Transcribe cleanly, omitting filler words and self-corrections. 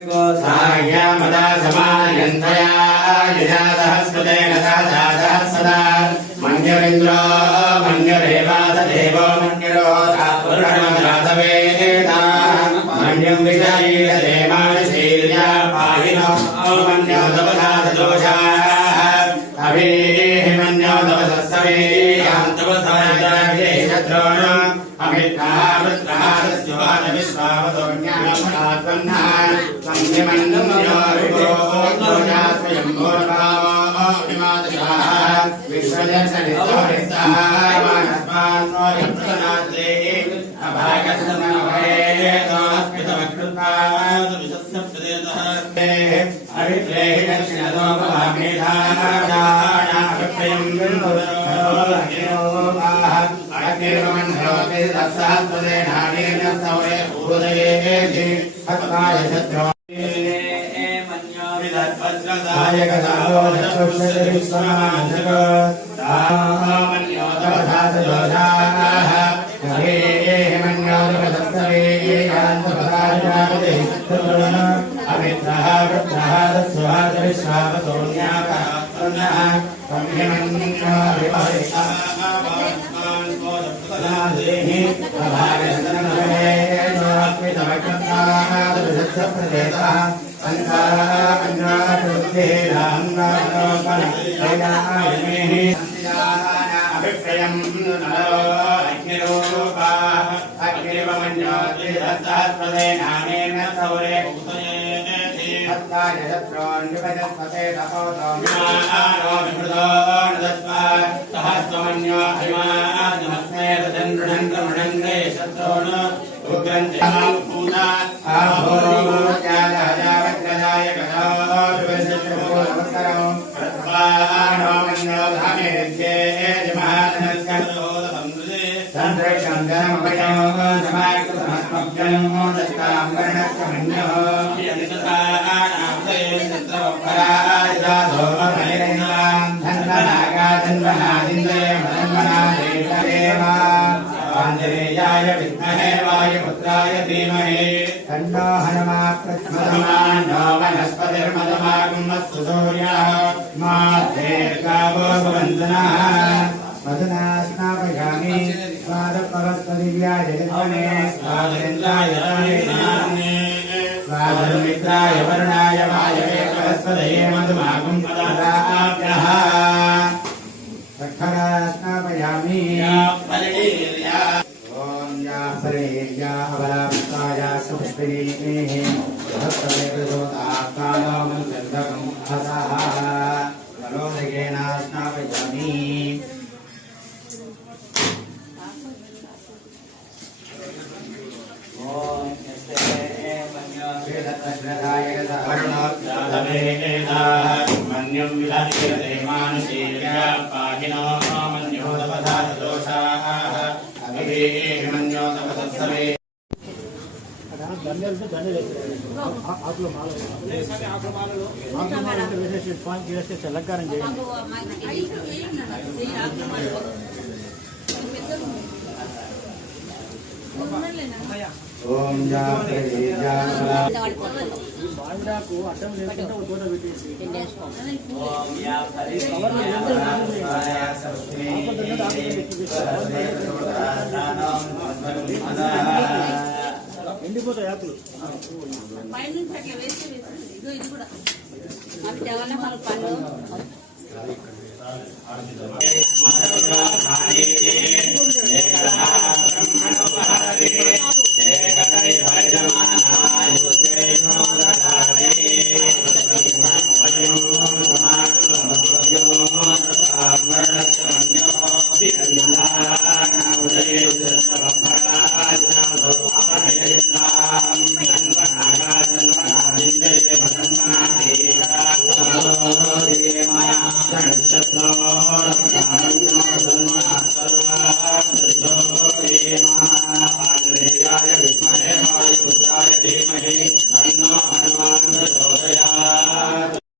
साह्यामदा समायन्धया युजातहस्पतेन सहजातः मन्युरिन्द्रो मन्युरेवादेवो मन्युरोधापुरुषमदातवेदा मन्युं विजयीरदेमानशील्या पाहिनो मन्योदपदातदोषाः अभिः मन्योदपदस्तवेयान्तपसायजाभिः शत्रूणाम् अमित्रावृत्रारस्युवादविश्वावतोज्ञानपदात्मन्नाः आंजनेयाय विद्महे वायुपुत्राय धीमहि तन्नो हनुमान् प्रचोदयात्। वनस्पतिर्मदमागमस्तु सूर्यः माध्येर्गावो भवन्तुनः मधुना स्नापयामि स्वादपवत्पदिव्याय जगन्मने स्वादेन्द्राय स्वाधर्मित्राय वरुणाय वायवे बृहस्पतये मधुमागं पदाभ्यः सखरा स्नापयामि। या अवलाप्ताया सुपुष्पिनीः सहस्रमे प्रचोदात्मानं चन्द्रकं हसः कलोदकेन स्नापयामि। मन्यं विधायते मानुषीर्या पाहिनो मन्योदपदातदोषाः अभिः मन्योदपदत्सवे ఆకులో మాలలో వేసేసి పాయింట్ చేస్తే చల్లకారం చేయండి. ఓం మామిడాకు అడ్డం లేకుండా ఒక తోట పెట్టేసి ఎండిపోతాయి ఆకులు विद्महे वायुपुत्राय धीमहि